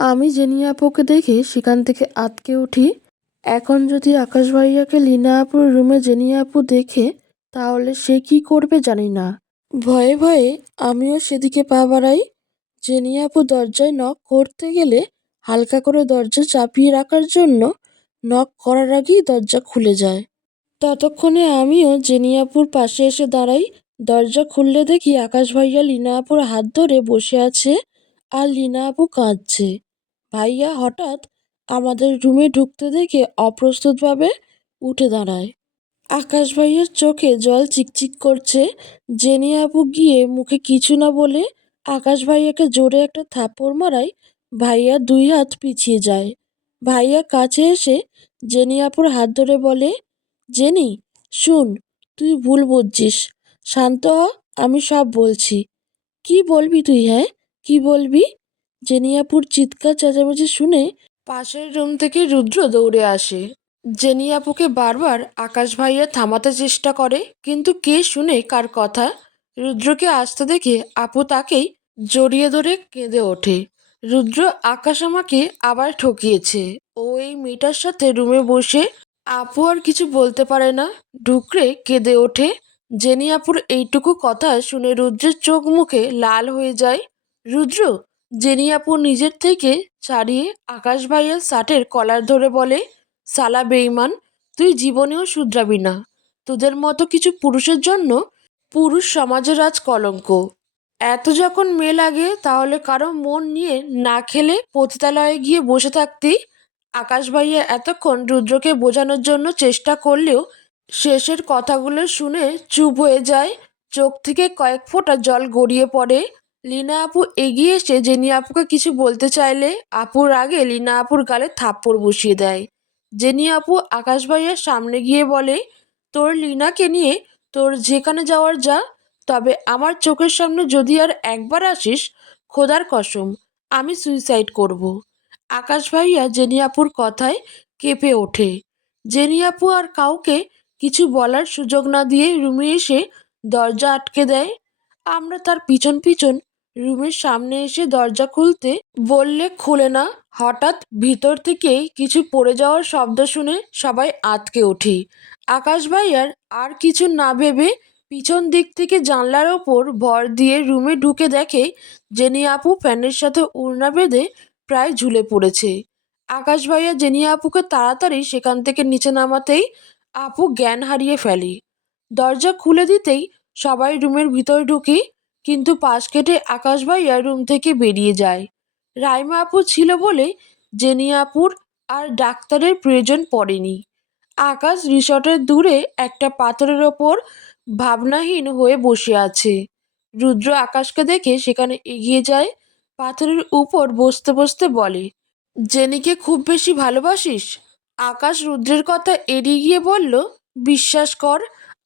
আমি জেনি আপুকে দেখে সেখান থেকে আঁতকে উঠি। এখন যদি আকাশ ভাইয়াকে লীনা আপুর রুমে জেনি আপু দেখে, তাহলে সে কি করবে জানি না। ভয়ে ভয়ে আমিও সেদিকে পা বাড়াই। জেনি আপু দরজায় নক করতে গেলে হালকা করে দরজা চাপিয়ে রাখার জন্য নক করার আগেই দরজা খুলে যায়। ততক্ষণে আমিও জেনি আপুর পাশে এসে দাঁড়াই। দরজা খুললে দেখি আকাশ ভাইয়া লীনা আপুর হাত ধরে বসে আছে আর লীনা আপু কাঁদছে। ভাইয়া হঠাৎ আমাদের রুমে ঢুকতে দেখে অপ্রস্তুতভাবে উঠে দাঁড়ায়। আকাশ ভাইয়ার চোখে জল চিকচিক করছে। জেনি আপু গিয়ে মুখে কিছু না বলে আকাশ ভাইয়াকে জোরে একটা থাপ্পড় মারায়। ভাইয়া দুই হাত পিছিয়ে যায়। ভাইয়া কাছে এসে জেনি আপুর হাত ধরে বলে, জেনি, শুন, তুই ভুল বুঝছিস, শান্ত হ, আমি সব বলছি। কি বলবি তুই? হ্যাঁ, কি বলবি? জেনিয়াপুর চিৎকার চেঁচামেচি শুনে পাশের রুম থেকে রুদ্র দৌড়ে আসে। জেনিয়াপুকে বারবার আকাশ ভাইয়া থামাতে চেষ্টা করে, কিন্তু কে শুনে কার কথা। রুদ্রকে আসতে দেখে আপু তাকেই জড়িয়ে ধরে কেঁদে ওঠে। রুদ্র, আকাশ আমাকে আবার ঠকিয়েছে। ও এই মেয়েটার সাথে রুমে বসে। আপু আর কিছু বলতে পারে না, ঢুকরে কেঁদে ওঠে। জেনিয়াপুর এইটুকু কথা শুনে রুদ্রের চোখ মুখে লাল হয়ে যায়। রুদ্র, জেনিয়াপুর নিজের থেকে ছাড়িয়ে আকাশ ভাইয়ের শার্টের কলার ধরে বলে, সালা বেঈমান, তুই জীবনেও শুধরাবি না। তোদের মতো কিছু পুরুষের জন্য পুরুষ সমাজের আজ কলঙ্ক। এত যখন মেয়ে লাগে, তাহলে কারো মন নিয়ে না খেলে পতিতালয়ে গিয়ে বসে থাকতি। আকাশ ভাইয়া এতক্ষণ রুদ্রকে বোঝানোর জন্য চেষ্টা করলেও শেষের কথাগুলো শুনে চুপ হয়ে যায়। চোখ থেকে কয়েক ফোঁটা জল গড়িয়ে পড়ে। লীনা আপু এগিয়ে এসে জেনি আপুকে কিছু বলতে চাইলে আপুর আগে লীনা আপুর গালে থাপ্পড় বসিয়ে দেয়। জেনি আপু আকাশ ভাইয়ার সামনে গিয়ে বলে, তোর লীনাকে নিয়ে তোর যেখানে যাওয়ার যা, তবে আমার চোখের সামনে যদি আর একবার আসিস, খোদার কসম আমি সুইসাইড করব। আকাশ ভাইয়া জেনি আপুর কথায় কেঁপে ওঠে। জেনি আপু আর কাউকে কিছু বলার সুযোগ না দিয়ে রুমে এসে দরজা আটকে দেয়। আমরা তার পিছন পিছন রুমের সামনে এসে দরজা খুলতে বললে খুলে না। হঠাৎ ভিতর থেকে কিছু পড়ে যাওয়ার শব্দ শুনে সবাই আঁতকে উঠি। আকাশ ভাইয়ার আর কিছু না ভেবে পিছন দিক থেকে জানলার ওপর ভর দিয়ে রুমে ঢুকে দেখে জেনি আপু ফ্যানের সাথে ওড়না বেঁধে প্রায় ঝুলে পড়েছে। আকাশ ভাইয়া জেনি আপুকে তাড়াতাড়ি সেখান থেকে নিচে নামাতেই আপু জ্ঞান হারিয়ে ফেলে। দরজা খুলে দিতেই সবাই রুমের ভিতর ঢুকি, কিন্তু পাশ কেটে আকাশ ভাইয়া রুম থেকে বেরিয়ে যায়। রাইমা আপু ছিল বলে জেনি আপুর আর ডাক্তারের প্রয়োজন পড়েনি। আকাশ রিসর্টের দূরে একটা পাথরের ওপর ভাবনাহীন হয়ে বসে আছে। রুদ্র আকাশকে দেখে সেখানে এগিয়ে যায়। পাথরের উপর বসতে বসতে বলে, জেনিকে খুব বেশি ভালোবাসিস? আকাশ রুদ্রের কথা এড়িয়ে গিয়ে বলল, বিশ্বাস কর,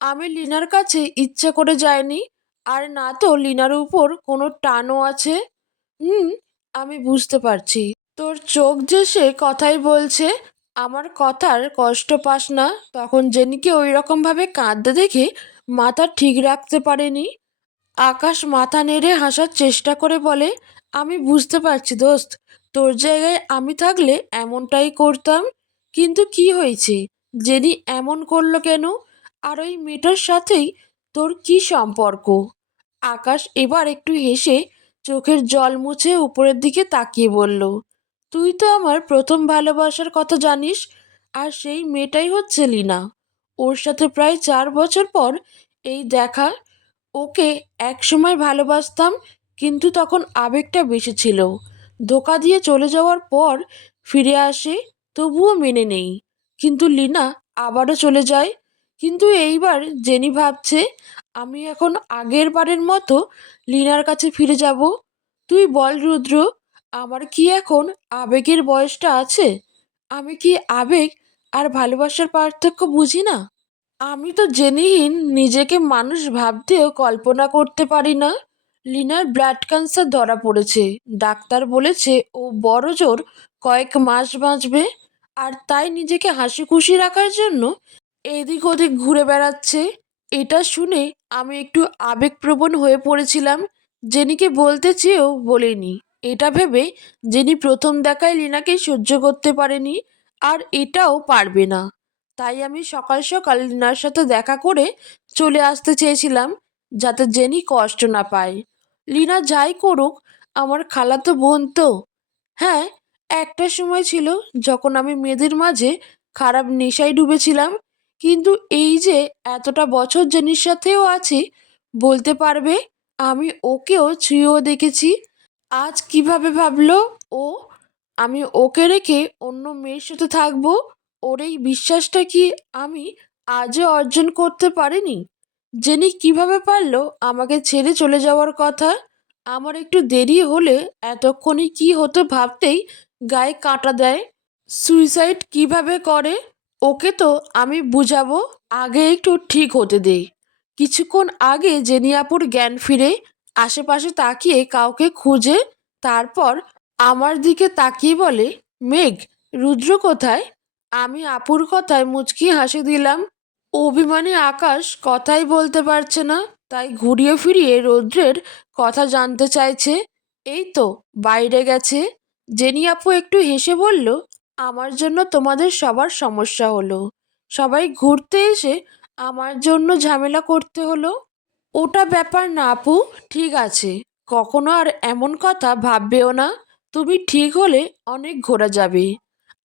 আমি লিনার কাছে ইচ্ছে করে যাইনি, আর না তো লিনার উপর কোনো টানও আছে। হুম, আমি বুঝতে পারছি। তোর চোখ যে সে কথাই বলছে। আমার কথার কষ্ট পাস না? তখন জেনিকে ওই রকমভাবে কাঁদতে দেখে মাথা ঠিক রাখতে পারেনি। আকাশ মাথা নেড়ে হাসার চেষ্টা করে বলে, আমি বুঝতে পারছি দোস্ত, তোর জায়গায় আমি থাকলে এমনটাই করতাম। কিন্তু কি হয়েছে? জেনি এমন করলো কেন? আর ওই মেয়েটার সাথেই তোর কি সম্পর্ক? আকাশ এবার একটু হেসে চোখের জল মুছে উপরের দিকে তাকিয়ে বলল, তুই তো আমার প্রথম ভালোবাসার কথা জানিস, আর সেই মেয়েটাই হচ্ছে লীনা। ওর সাথে প্রায় 4 বছর পর এই দেখা। ওকে একসময় ভালোবাসতাম, কিন্তু তখন আবেগটা বেশি ছিল। ধোকা দিয়ে চলে যাওয়ার পর ফিরে আসে, তবুও মেনে নেই। কিন্তু লীনা আবারও চলে যায়। কিন্তু এইবার জেনি ভাবছে, আমি এখন আগের বারের মতো লীনার কাছে ফিরে যাব। তুই বল রুদ্র, আমার কি এখন আবেগের বয়সটা আছে? আমি কি আবেগ আর ভালোবাসার পার্থক্য বুঝি না? আমি তো জেনেহীন নিজেকে মানুষ ভাবতেও কল্পনা করতে পারি না। লিনার ব্লাড ক্যান্সার ধরা পড়েছে। ডাক্তার বলেছে ও বড় জোর কয়েক মাস বাঁচবে, আর তাই নিজেকে হাসি খুশি রাখার জন্য এদিক ওদিক ঘুরে বেড়াচ্ছে। এটা শুনে আমি একটু আবেগপ্রবণ হয়ে পড়েছিলাম। জেনিকে বলতে চেয়েও বলিনি। এটা ভেবে জেনি প্রথম দেখায় লিনাকে সহ্য করতে পারেনি, আর এটাও পারবে না। তাই আমি সকাল সকাল লিনার সাথে দেখা করে চলে আসতে চেয়েছিলাম, যাতে জেনি কষ্ট না পায়। লিনা যাই করুক, আমার খালাতো বোন তো। হ্যাঁ, একটা সময় ছিল যখন আমি মেয়েদের মাঝে খারাপ নেশায় ডুবেছিলাম, কিন্তু এই যে এতটা বছর জেনির সাথেও আছি, বলতে পারবে আমি ওকেও ছুঁয়েও দেখেছি। আজ কিভাবে ভাবলো ও আমি ওকে রেখে অন্য মেয়ের সাথে থাকবো? ওর এই বিশ্বাসটা কি আমি আজও অর্জন করতে পারিনি? জেনি কিভাবে পারলো আমাকে ছেড়ে চলে যাওয়ার কথা? আমার একটু দেরি হলে এতক্ষণে কি হতো ভাবতেই গায়ে কাঁটা দেয়। সুইসাইড কিভাবে করে ওকে তো আমি বুঝাবো, আগে একটু ঠিক হতে দেই। কিছুক্ষণ আগে জেনিয়াপুর জ্ঞান ফিরে আশেপাশে তাকিয়ে কাউকে খুঁজে, তারপর আমার দিকে তাকিয়ে বলে, মেঘ, রুদ্র কোথায়? আমি আপুর কথায় মুচকি হাসি দিলাম। অভিমানী আকাশ কথাই বলতে পারছে না, তাই ঘুরিয়ে ফিরিয়ে রৌদ্রের কথা জানতে চাইছে। এই তো বাইরে গেছে। জেনি আপু একটু হেসে বলল, আমার জন্য তোমাদের সবার সমস্যা হলো। সবাই ঘুরতে এসে আমার জন্য ঝামেলা করতে হলো। ওটা ব্যাপার না আপু, ঠিক আছে। কখনো আর এমন কথা ভাববেও না। তুমি ঠিক হলে অনেক ঘোরা যাবে।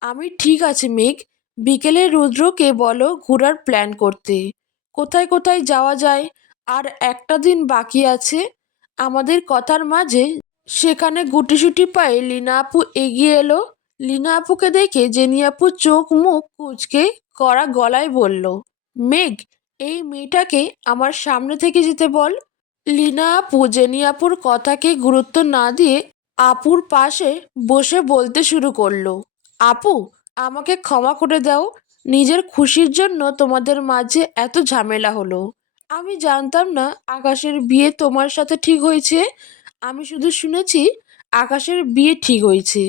আমি ঠিক আছে মেঘ, বিকেলে রুদ্রকে বলো ঘোরার প্ল্যান করতে। কোথায় কোথায় যাওয়া যায়? আর একটা দিন বাকি আছে আমাদের কথার মাঝে। সেখানে গুটিসুটি পায়ে লীনা আপু এগিয়ে এলো। লীনা আপুকে দেখে জেনি আপু চোখ মুখ কুঁচকে কড়া গলায় বলল, মেঘ, এই মেয়েটাকে আমার সামনে থেকে যেতে বল। লীনা আপু জেনি আপুর কথাকে গুরুত্ব না দিয়ে আপুর পাশে বসে বলতে শুরু করলো, আপু, আমাকে ক্ষমা করে দাও। নিজের খুশির জন্য তোমাদের মাঝে এত ঝামেলা হলো। আমি জানতাম না আকাশের বিয়ে তোমার সাথে ঠিক হয়েছে। আমি শুধু শুনেছি আকাশের বিয়ে ঠিক হয়েছে।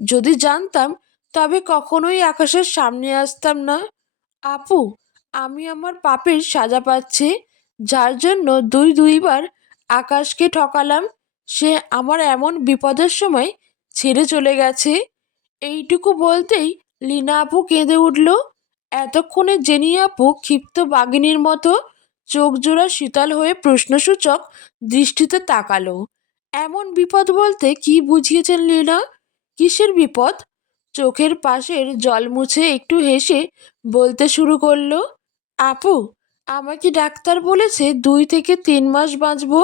যদি জানতাম তবে কখনোই আকাশের সামনে আসতাম না। আপু, আমি আমার পাপের সাজা পাচ্ছি। যার জন্য দুইবার আকাশকে ঠকালাম, সে আমার এমন বিপদের সময় ছেড়ে চলে গেছে। এইটুকু বলতেই লীনা আপু কেঁদে উঠল। এতক্ষণে জেনি আপু ক্ষিপ্ত বাঘিনীর মতো চোখ জোড়া শীতল হয়ে প্রশ্নসূচক দৃষ্টিতে তাকালো। এমন বিপদ বলতে কি বুঝিয়েছেন লীনা? কিসের বিপদ? চোখের পাশের জল মুছে একটু হেসে বলতে শুরু করলো, আপু, আমাকে ডাক্তার বলেছে 2 থেকে 3 মাস বাঁচবো।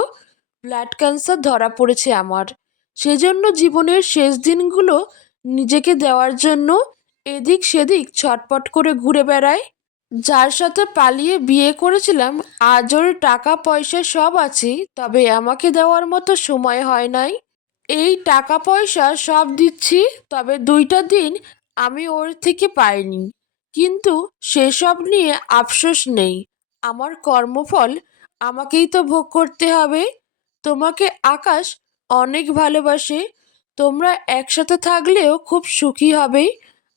ব্লাড ক্যান্সার ধরা পড়েছে আমার। সেজন্য জীবনের শেষ দিনগুলো নিজেকে দেওয়ার জন্য এদিক সেদিক ছটপট করে ঘুরে বেড়াই। যার সাথে পালিয়ে বিয়ে করেছিলাম আজ ওর টাকা পয়সা সব আছে, তবে আমাকে দেওয়ার মতো সময় হয় নাই। এই টাকা পয়সা সব দিচ্ছি, তবে 2টা দিন আমি ওর থেকে পাইনি। কিন্তু সেসব নিয়ে আফসোস নেই। আমার কর্মফল আমাকেই তো ভোগ করতে হবে। তোমাকে আকাশ অনেক ভালোবাসে। তোমরা একসাথে থাকলেও খুব সুখী হবে।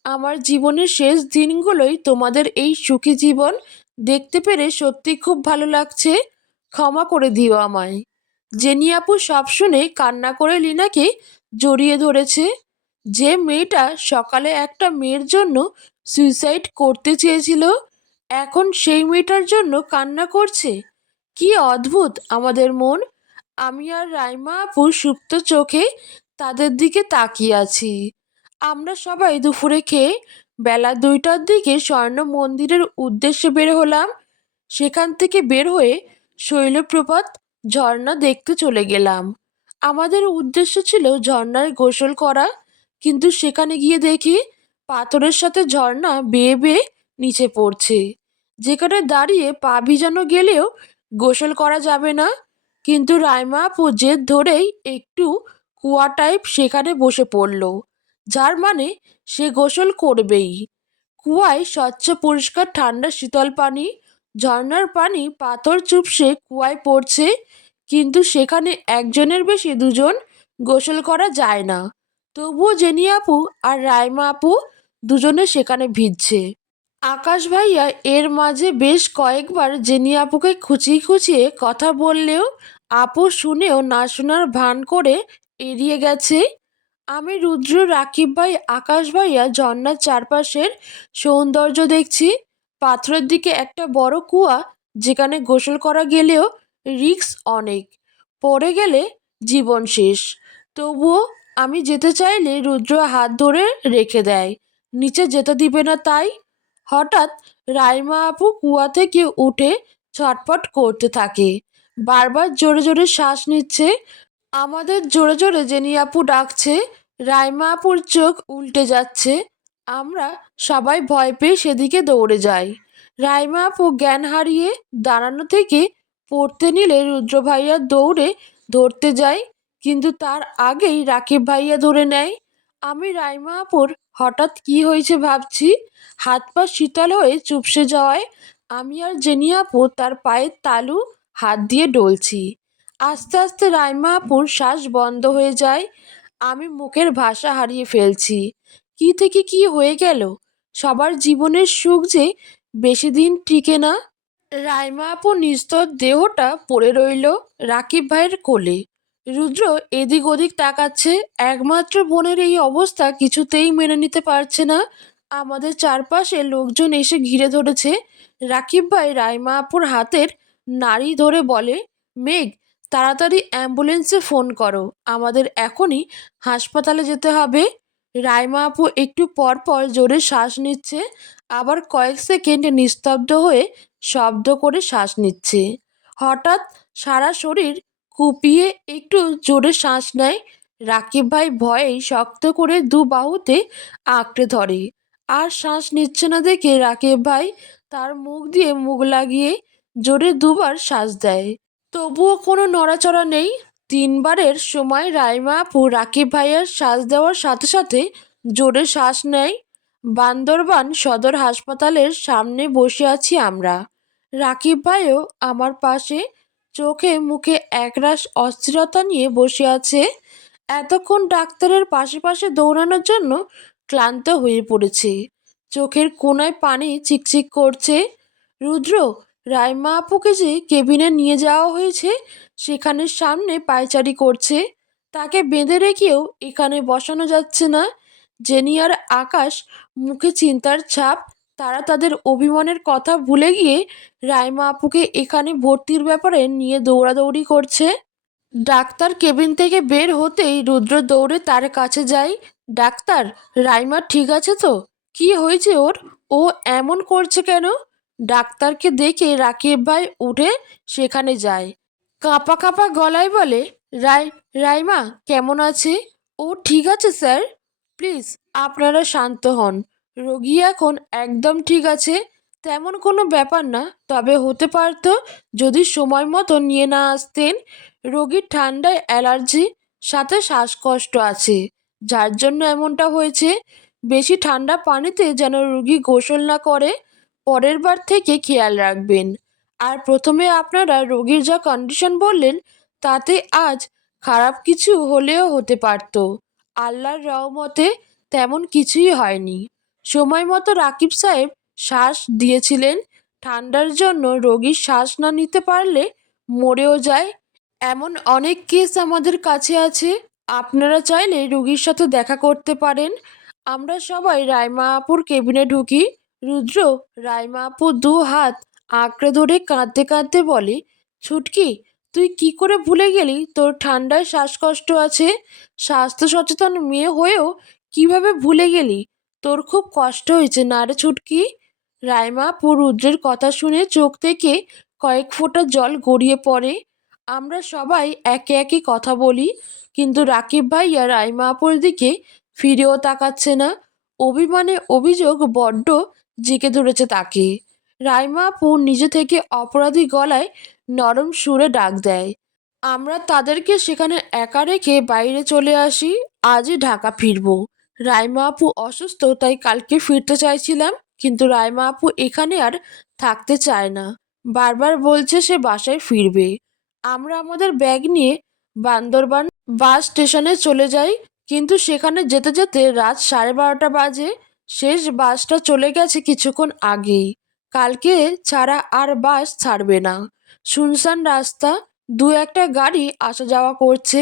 আমার জীবনের শেষ দিনগুলোই তোমাদের এই সুখী জীবন দেখতে পেরে সত্যি খুব ভালো লাগছে। ক্ষমা করে দিও আমায়। জেনি আপু সব শুনে কান্না করে লিনাকে জড়িয়ে ধরেছে। যে মেয়েটা সকালে একটা মেয়ের জন্য সুইসাইড করতে চেয়েছিল, এখন সেই মেয়েটার জন্য কান্না করছে। কি অদ্ভুত আমাদের মন। আমি আর রাইমা আপু সুপ্ত চোখে তাদের দিকে তাকিয়ে আছি। আমরা সবাই দুপুরে খেয়ে বেলা 2টার দিকে স্বর্ণ মন্দিরের উদ্দেশ্যে বের হলাম। সেখান থেকে বের হয়ে শৈলপ্রপাত ঝর্ণা দেখতে চলে গেলাম। আমাদের উদ্দেশ্য ছিল ঝর্ণায় গোসল করা, কিন্তু সেখানে গিয়ে দেখি পাথরের সাথে ঝর্ণা বেয়ে বেয়ে নিচে পড়ছে। যেখানে দাঁড়িয়ে পা ভিজানো গেলেও গোসল করা যাবে না। কিন্তু রাইমা আপু জেদ ধরেই একটু কুয়া টাইপ সেখানে বসে পড়ল, যার মানে সে গোসল করবেই। কুয়ায় স্বচ্ছ পরিষ্কার ঠান্ডা শীতল পানি। ঝর্ণার পানি পাথর চুপসে কুয়ায় পড়ছে, কিন্তু সেখানে একজনের বেশি দুজন গোসল করা যায় না। তবুও জেনি আপু আর রাইমা আপু দুজনে সেখানে ভিজছে। আকাশ ভাইয়া এর মাঝে বেশ কয়েকবার জেনি আপুকে খুঁচিয়ে খুঁচিয়ে কথা বললেও আপু শুনেও না শোনার ভান করে এড়িয়ে গেছে। আমি রুদ্র, রাকিব ভাই, আকাশ ভাইয়া ঝর্ণার চারপাশের সৌন্দর্য দেখছি। পাথরের দিকে একটা বড় কুয়া, যেখানে গোসল করা গেলেও রিস্ক অনেক, পড়ে গেলে জীবন শেষ। তবুও আমি যেতে চাইলে রুদ্র হাত ধরে রেখে দেয়, নিচে যেতে দিবে না তাই। হঠাৎ রাইমা আপু কুয়া থেকে উঠে ছটফট করতে থাকে, বারবার জোরে জোরে শ্বাস নিচ্ছে। আমাদের জোরে জোরে জেনি আপু ডাকছে। রাইমা আপুর চোখ উল্টে যাচ্ছে। আমরা সবাই ভয় পেয়ে সেদিকে দৌড়ে যাই। রাইমা আপু জ্ঞান হারিয়ে দাঁড়ানো থেকে পড়তে নিলে রুদ্র ভাইয়া দৌড়ে ধরতে যায়, কিন্তু তার আগেই রাকিব ভাইয়া ধরে নেয়। আমি রাইমা আপুর হঠাৎ কি হয়েছে ভাবছি, হাত পা শীতল হয়ে চুপসে যাওয়ায় আমি আর জেনি আপু তার পায়ের তালু হাত দিয়ে ডলছি। আস্তে আস্তে রাইমা আপুর শ্বাস বন্ধ হয়ে যায়। আমি মুখের ভাষা হারিয়ে ফেলছি। কি থেকে কি হয়ে গেল? সবার জীবনের সুখ যে বেশি দিন টিকে না। রাইমা আপু নিস্তর দেহটা পড়ে রইল রাকিব ভাইয়ের কোলে। রুদ্র এদিক ওদিক তাকাচ্ছে। একমাত্র বোনের এই অবস্থা কিছুতেই মেনে নিতে পারছে না। আমাদের চারপাশে লোকজন এসে ঘিরে ধরেছে। রাকিব ভাই রাইমা আপুর হাতের নাড়ি ধরে বলে, মেঘ, তাড়াতাড়ি অ্যাম্বুলেন্সে ফোন করো, আমাদের এখনই হাসপাতালে যেতে হবে। রাইমা আপু একটু পর পর জোরে শ্বাস নিচ্ছে, আবার কয়েক সেকেন্ড নিস্তব্ধ হয়ে শব্দ করে শ্বাস নিচ্ছে। হঠাৎ সারা শরীর কুপিয়ে একটু জোরে শ্বাস নেয়। রাকিব ভাই ভয়ে শক্ত করে দু বাহুতে আঁকড়ে ধরে। আর শ্বাস নিচ্ছে না দেখে রাকিব ভাই তার মুখ দিয়ে মুখ লাগিয়ে জোরে দুবার শ্বাস দেয়। তবুও কোনো নড়াচড়া নেই। তিনবারের সময় রাইমা আপু রাকিব ভাইয়ের শ্বাস দেওয়ার সাথে সাথে জোরে শ্বাস নেয়। বান্দরবান সদর হাসপাতালের সামনে বসে আছি আমরা। রাকিব ভাইও আমার পাশে, চোখে মুখে একরাশ অস্থিরতা নিয়ে বসে আছে। এতক্ষণ ডাক্তারের পাশে পাশে দৌড়ানোর জন্য ক্লান্ত হয়ে পড়েছে। চোখের কোণায় পানি চিকচিক করছে। রুদ্র, রাইমা আপুকে যে কেবিনে নিয়ে যাওয়া হয়েছে সেখানে সামনে পায়চারি করছে। তাকে বেঁধে রেখেও এখানে বসানো যাচ্ছে না। জেনি আর আকাশ মুখে চিন্তার ছাপ। তারা তাদের অভিমানের কথা ভুলে গিয়ে রাইমা আপুকে এখানে ভর্তির ব্যাপারে নিয়ে দৌড়াদৌড়ি করছে। ডাক্তার কেবিন থেকে বের হতেই রুদ্র দৌড়ে তার কাছে যায়। ডাক্তার, রাইমা ঠিক আছে তো? কি হয়েছে ওর? ও এমন করছে কেন? ডাক্তারকে দেখে রাকিব ভাই উঠে সেখানে যায়। কাঁপা কাঁপা গলায় বলে, রাইমা কেমন আছে? ও ঠিক আছে স্যার। প্লিজ আপনারা শান্ত হন। রোগী এখন একদম ঠিক আছে, তেমন কোনো ব্যাপার না। তবে হতে পারতো যদি সময় মতো নিয়ে না আসতেন। রোগীর ঠান্ডায় অ্যালার্জি, সাথে শ্বাসকষ্ট আছে, যার জন্য এমনটা হয়েছে। বেশি ঠান্ডা পানিতে যেন রোগী গোসল না করে, পরের বার থেকে খেয়াল রাখবেন। আর প্রথমে আপনারা রোগীর যা কন্ডিশন বললেন, তাতে আজ খারাপ কিছু হলেও হতে পারত। আল্লাহর রহমতে তেমন কিছুই হয়নি। সময় মতো রাকিব সাহেব শ্বাস দিয়েছিলেন। ঠান্ডার জন্য রোগী শ্বাস না নিতে পারলে মরেও যায়। এমন অনেক কেস আমাদের কাছে আছে। আপনারা চাইলে রোগীর সাথে দেখা করতে পারেন। আমরা সবাই রাইমা আপুর কেবিনে ঢুকি। রুদ্র রাইমা আপুর দু হাত আঁকড়ে ধরে কাঁদতে কাঁদতে বলে, ছুটকি, তুই কি করে ভুলে গেলি তোর ঠান্ডায় শ্বাসকষ্ট আছে? স্বাস্থ্য সচেতন মেয়ে হয়েও কিভাবে ভুলে গেলি? তোর খুব কষ্ট হয়েছে না রে ছুটকি? রাইমা আপু রুদ্রের কথা শুনে চোখ থেকে কয়েক ফোঁটা জল গড়িয়ে পড়ে। আমরা সবাই একে একে কথা বলি, কিন্তু রাকিব ভাইয়া রাইমা আপুর দিকে ফিরেও তাকাচ্ছে না। অভিমানে অভিযোগ বড্ড জেঁকে ধরেছে তাকে। রাইমা আপু নিজে থেকে অপরাধী গলায় নরম সুরে ডাক দেয়। আমরা তাদেরকে সেখানে একা রেখে বাইরে চলে আসি। আজই ঢাকা ফিরবো। রাইমা আপু অসুস্থ, তাই কালকে ফিরতে চাইছিলাম, কিন্তু রাইমা আপু এখানে আর থাকতে চায় না। বারবার বলছে সে বাসায় ফিরবে। আমরা আমাদের ব্যাগ নিয়ে বান্দরবান বাস স্টেশনে চলে যাই, কিন্তু সেখানে যেতে যেতে রাত 12:30 বাজে। শেষ বাসটা চলে গেছে কিছুক্ষণ আগেই। কালকে ছাড়া আর বাস ছাড়বে না। শুনশান রাস্তা, দু একটা গাড়ি আসা যাওয়া করছে।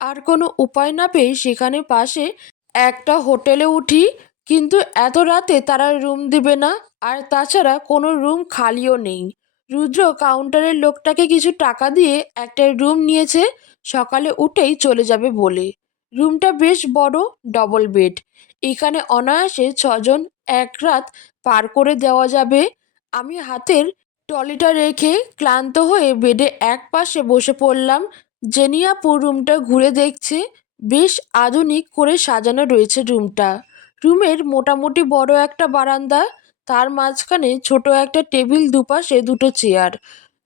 আর কোনো উপায় না পেয়ে সেখানে পাশে একটা হোটেলে উঠি, কিন্তু এত রাতে তারা রুম দিবে না, আর তাছাড়া কোনো রুম খালিও নেই। রুদ্র কাউন্টারের লোকটাকে কিছু টাকা দিয়ে একটা রুম নিয়েছে, সকালে উঠেই চলে যাবে বলে। রুমটা বেশ বড়, ডবল বেড। এখানে অনায়াসে 6 জন এক রাত পার করে দেওয়া যাবে। আমি হাতের ট্রলিটা রেখে ক্লান্ত হয়ে বেডে এক পাশে বসে পড়লাম। জেনিয়াপুর রুমটা ঘুরে দেখছে। বেশ আধুনিক করে সাজানো রয়েছে রুমটা। রুমের মোটামুটি বড় একটা বারান্দা, তার মাঝখানে ছোট একটা টেবিল, দুপাশে দুটো চেয়ার।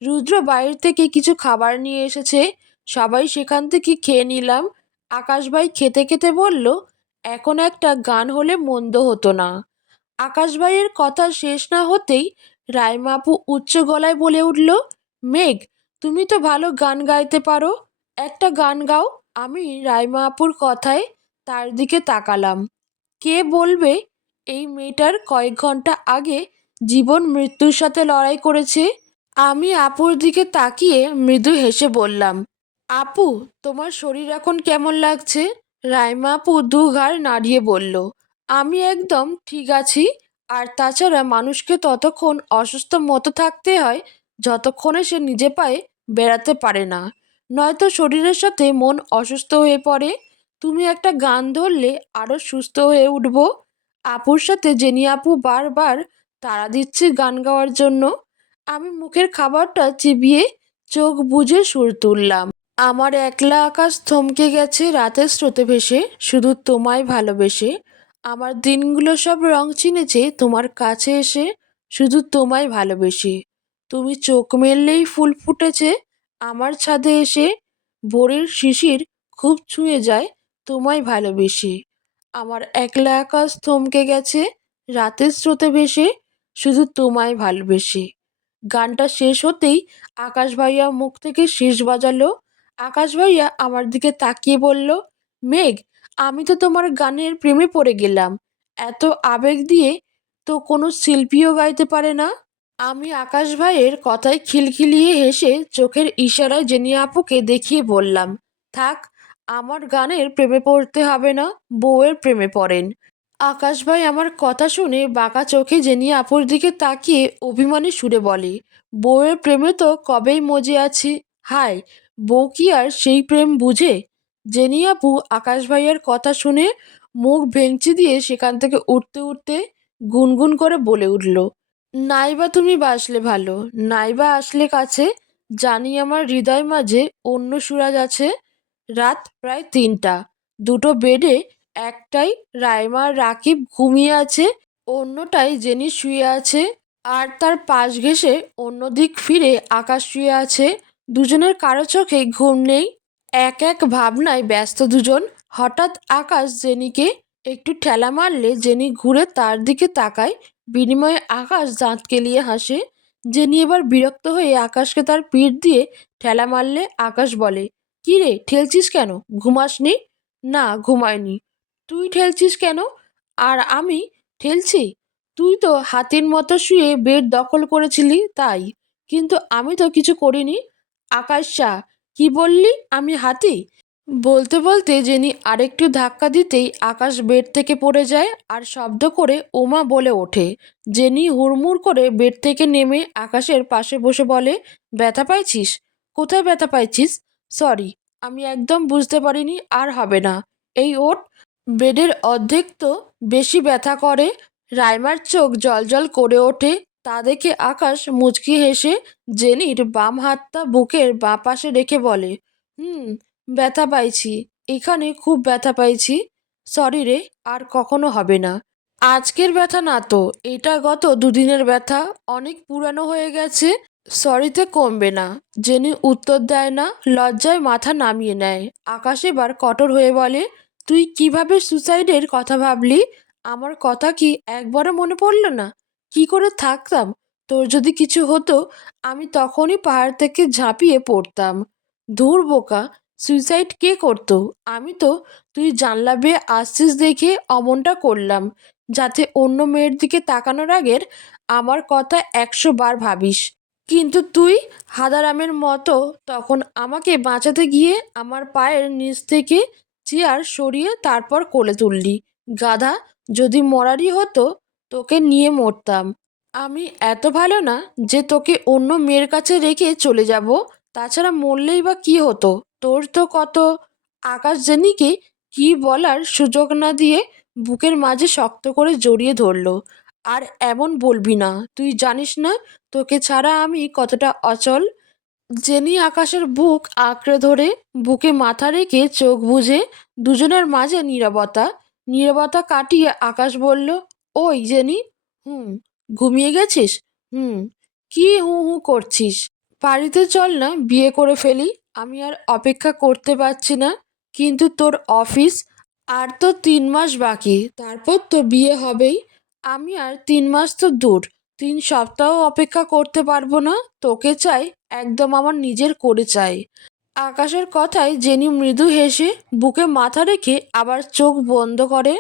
রুদ্র বাইরে থেকে কিছু খাবার নিয়ে এসেছে, সবাই সেখান থেকে খেয়ে নিলাম। আকাশ ভাই খেতে খেতে বলল, এখন একটা গান হলে মন্দ হতো না। আকাশ ভাইয়ের কথা শেষ না হতেই রাইমা আপু উচ্চ গলায় বলে উঠল, মেঘ, তুমি তো ভালো গান গাইতে পারো, একটা গান গাও। আমি রাইমা আপুর কথায় তার দিকে তাকালাম। কে বলবে এই মেয়েটার কয়েক ঘন্টা আগে জীবন মৃত্যুর সাথে লড়াই করেছে? আমি আপুর দিকে তাকিয়ে মৃদু হেসে বললাম, আপু, তোমার শরীর এখন কেমন লাগছে? রাইমা আপু দু ঘাড় নাড়িয়ে বলল, আমি একদম ঠিক আছি। আর তাছাড়া মানুষকে ততক্ষণ অসুস্থ মতো থাকতে হয় যতক্ষণে সে নিজে পায়ে বেড়াতে পারে না, নয়তো শরীরের সাথে মন অসুস্থ হয়ে পড়ে। তুমি একটা গান ধরলে আরও সুস্থ হয়ে উঠব। আপুর সাথে জেনি আপু বারবার তাড়া দিচ্ছে গান গাওয়ার জন্য। আমি মুখের খাবারটা চিবিয়ে চোখ বুজে সুর তুললাম। আমার একলা আকাশ থমকে গেছে রাতের স্রোতে ভেসে, শুধু তোমায় ভালোবেসে। আমার দিনগুলো সব রং চিনেছে তোমার কাছে এসে, শুধু তোমায় ভালোবেসে। তুমি চোখ মেললেই ফুল ফুটেছে আমার ছাদে এসে, ভোরের শিশির খুব ছুঁয়ে যায় তোমায় ভালোবেসে। আমার একলা আকাশ থমকে গেছে রাতের স্রোতে ভেসে, শুধু তোমায় ভালোবেসে। গানটা শেষ হতেই আকাশ ভাইয়া মুখ থেকে শীষ বাজালো। আকাশ ভাইয়া আমার দিকে তাকিয়ে বলল, মেঘ, আমি তো তোমার গানের প্রেমে পড়ে গেলাম। এত আবেগ দিয়ে তো কোনো শিল্পীও গাইতে পারে না। আমি আকাশ ভাইয়ের কথায় খিলখিলিয়ে হেসে চোখের ইশারায় জেনিয়া আপুকে দেখিয়ে বললাম, থাক, আমার গানের প্রেমে পড়তে হবে না, বউয়ের প্রেমে পড়েন। আকাশ ভাই আমার কথা শুনে বাঁকা চোখে জেনিয়া আপুর দিকে তাকিয়ে অভিমানী সুরে বলে, বউয়ের প্রেমে তো কবেই মজে আছি। হায়, বউ কি আর সেই প্রেম বুঝে? জেনিয়া আপু আকাশ ভাইয়ের কথা শুনে মুখ ভেঙচি দিয়ে সেখান থেকে উঠতে উঠতে গুনগুন করে বলে উঠল, নাইবা তুমি বাসলে ভালো, নাইবা আসলে কাছে, জানি আমার হৃদয় মাঝে অন্য সুরাজ আছে। রাত প্রায় 3টা। দুটো বেডে, একটাই রাইমা আর রাকিব ঘুমিয়ে আছে, অন্যটায় জেনি শুয়ে আছে, আর তার পাশ ঘেঁষে অন্যদিক ফিরে আকাশ শুয়ে আছে। দুজনের কারো চোখে ঘুম নেই, এক এক ভাবনায় ব্যস্ত দুজন। হঠাৎ আকাশ জেনিকে একটু ঠেলা মারলে জেনি ঘুরে তার দিকে তাকায়, বিনিময়ে আকাশ দাঁত কেলিয়ে হাসে। জেনি এবার বিরক্ত হয়ে আকাশকে তার পিঠ দিয়ে ঠেলা মারলে আকাশ বলে, কি রে, ঠেলছিস কেন? ঘুমাসনি? না, ঘুমায়নি। তুই ঠেলছিস কেন? আর আমি ঠেলছি? তুই তো হাতির মতো শুয়ে বেড দখল করেছিলি তাই, কিন্তু আমি তো কিছু করিনি। আকাশ শাহ, কি বললি আমি হাতি? বলতে বলতে জেনি আরেকটু ধাক্কা দিতেই আকাশ বেড থেকে পড়ে যায় আর শব্দ করে ওমা বলে ওঠে। জেনি হুড়মুড় করে বেড থেকে নেমে আকাশের পাশে বসে বলে, ব্যথা পাইছিস? কোথায় ব্যথা পাইছিস? সরি, আমি একদম বুঝতে পারিনি, আর হবে না। এই ওঠ। বেডের অর্ধেক তো বেশি ব্যথা করে। রাইমার চোখ জলজল করে ওঠে, তা দেখে আকাশ মুচকি হেসে জেনির বাম হাতটা বুকের বাঁ পাশে রেখে বলে, ব্যথা পাইছি, এখানে খুব ব্যথা পাইছি। সরি রে, আর কখনো হবে না। আজকের ব্যথা না তো, এটা গত 2 দিনের ব্যথা, অনেক পুরানো হয়ে গেছে। সরিতে কমবে না। জেনি উত্তর দেয় না, লজ্জায় মাথা নামিয়ে নেয়। আকাশ এবার কঠোর হয়ে বলে, তুই কিভাবে সুসাইডের কথা ভাবলি? আমার কথা কি একবারও মনে পড়ল না? কি করে থাকতাম? তোর যদি কিছু হতো আমি তখনই পাহাড় থেকে ঝাঁপিয়ে পড়তাম। ধুর বোকা, সুইসাইড কে করতো? আমি তো, তুই জানলা বেয়ে আসছিস দেখে অমনটা করলাম, যাতে অন্য মেয়ের দিকে তাকানোর আগের আমার কথা 100 বার ভাবিস। কিন্তু তুই হাদারামের মতো তখন আমাকে বাঁচাতে গিয়ে আমার পায়ের নিচ থেকে চেয়ার সরিয়ে তারপর কোলে তুললি। গাধা, যদি মরারই হতো তোকে নিয়ে মরতাম। আমি এত ভালো না যে তোকে অন্য মেয়ের কাছে রেখে চলে যাব। তাছাড়া মরলেই বা কি হতো? তোর তো কত। আকাশ জেনিকে কি বলার সুযোগ না দিয়ে বুকের মাঝে শক্ত করে জড়িয়ে ধরলো। আর এমন বলবি না, তুই জানিস না তোকে ছাড়া আমি কতটা অচল। জেনি আকাশের বুক আঁকড়ে ধরে বুকে মাথা রেখে চোখ বুজে দুজনের মাঝে নীরবতা। নীরবতা কাটিয়ে আকাশ বলল, ওই জেনি। হুম। ঘুমিয়ে গেছিস? হুম। কি হু হু করছিস? বাড়িতে চল না, বিয়ে করে ফেলি। আমি আর অপেক্ষা করতে পারছি না। কিন্তু তোর অফিস, আর তো 3 মাস বাকি, তারপর তো বিয়ে হবেই। আমি আর 3 মাস তো দূর, 3 সপ্তাহ অপেক্ষা করতে পারবো না। তোকে চাই, একদম আমার নিজের করে চাই। আকাশের কথায় জেনি মৃদু হেসে বুকে মাথা রেখে আবার চোখ বন্ধ করে।